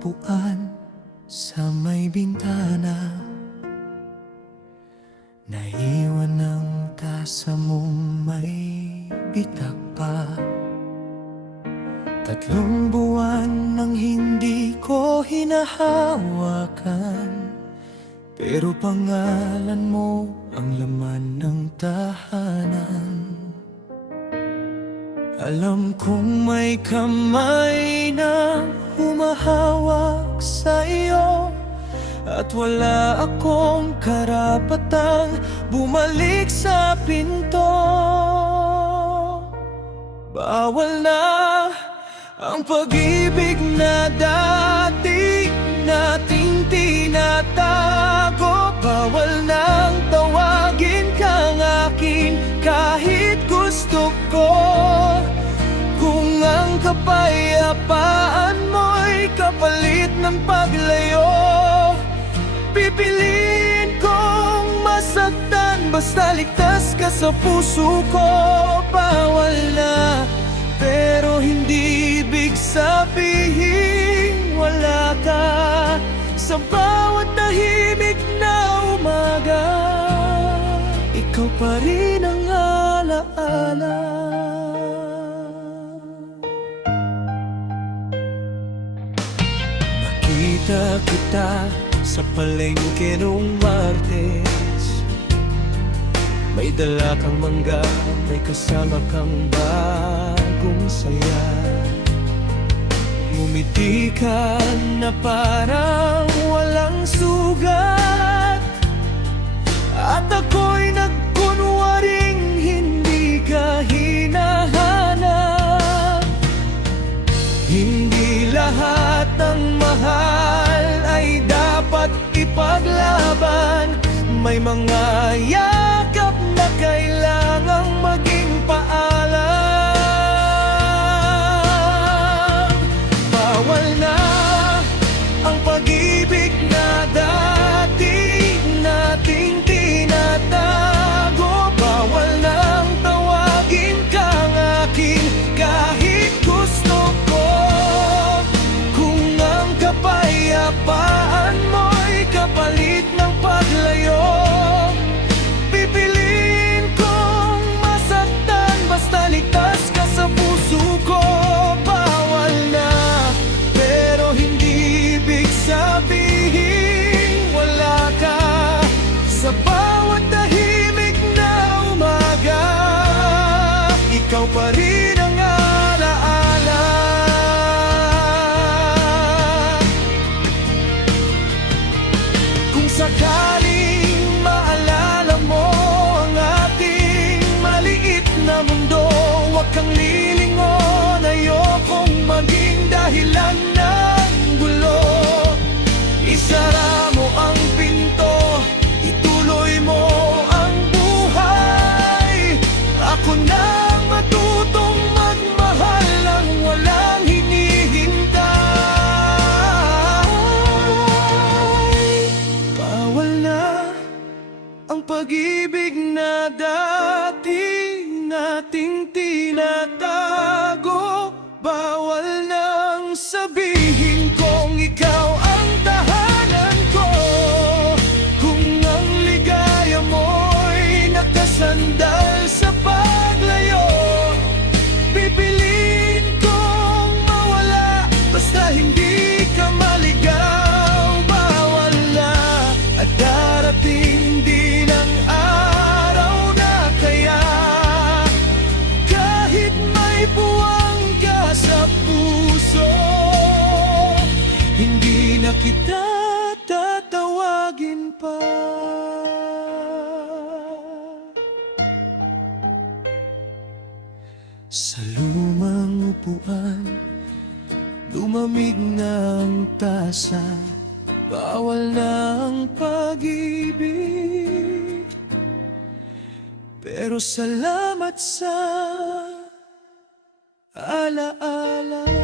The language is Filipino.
upuan sa may bintana. Naiwan ng tasa mong may bitak pa. 3 buwan nang hindi ko hinahawakan, pero pangalan mo ang laman ng tahanan. Alam kong may kamay na humahawak sa iyo, at wala akong karapatang bumalik sa pinto. Bawal na ang pag-ibig na dati nating tinatago. Bawal nang tawagin kang akin kahit gusto ko. Kung ang kapayapaan mo'y kapalit ng paglayo, pipiliin kong masaktan basta ligtas ka sa puso ko. Bawal na, pero hindi ibig sabihin wala ka sa bawat tahimik na umaga. Ikaw pa rin ang alaala. Nakita kita sa palengke nung Martes. May dala kang mangga, may kasama kang bagong saya. Ngumiti ka na parang walang sugat, at ako'y nagkunwaring hindi ka hinahanap. Hindi lahat ng mahal ay dapat ipaglaban. May mga yakap na kailangang maging paalam. Bawal na ang pag-ibig na dati nating tinatago. Bawal nang tawagin kang akin kahit gusto ko. Kung ang kapayapaan mo'y kapalit ng paglayo, pipiliin kong masaktan basta ligtas ka sa puso ko. Bawal na, pero hindi ibig sabihin wala ka sa bawat tahimik na umaga. Ikaw pa rin ang alaala. Kung sakaling maalala mo ang ating maliit na mundo, huwag kang lilingon. Ayokong maging dahilan ng gulo. Isara mo ang pinto, ituloy mo ang buhay. Ako nang matutong magmahal ng walang hinihintay. Bawal na ang pag-ibig na dati nating tinatago. Bawal nang sabihin kong ikaw ang tahanan ko. Kung ang ligaya mo'y nakasandal sa paglayo, pipiliin kong mawala basta hindi ka maligaw. Bawal na, at darating din ang araw na kaya kahit may buwang ka sa puso, hindi na kita tatawagin pa. Sa lumang upuan, lumamig na ang tasa. Bawal na ang pag-ibig, pero salamat sa alaala.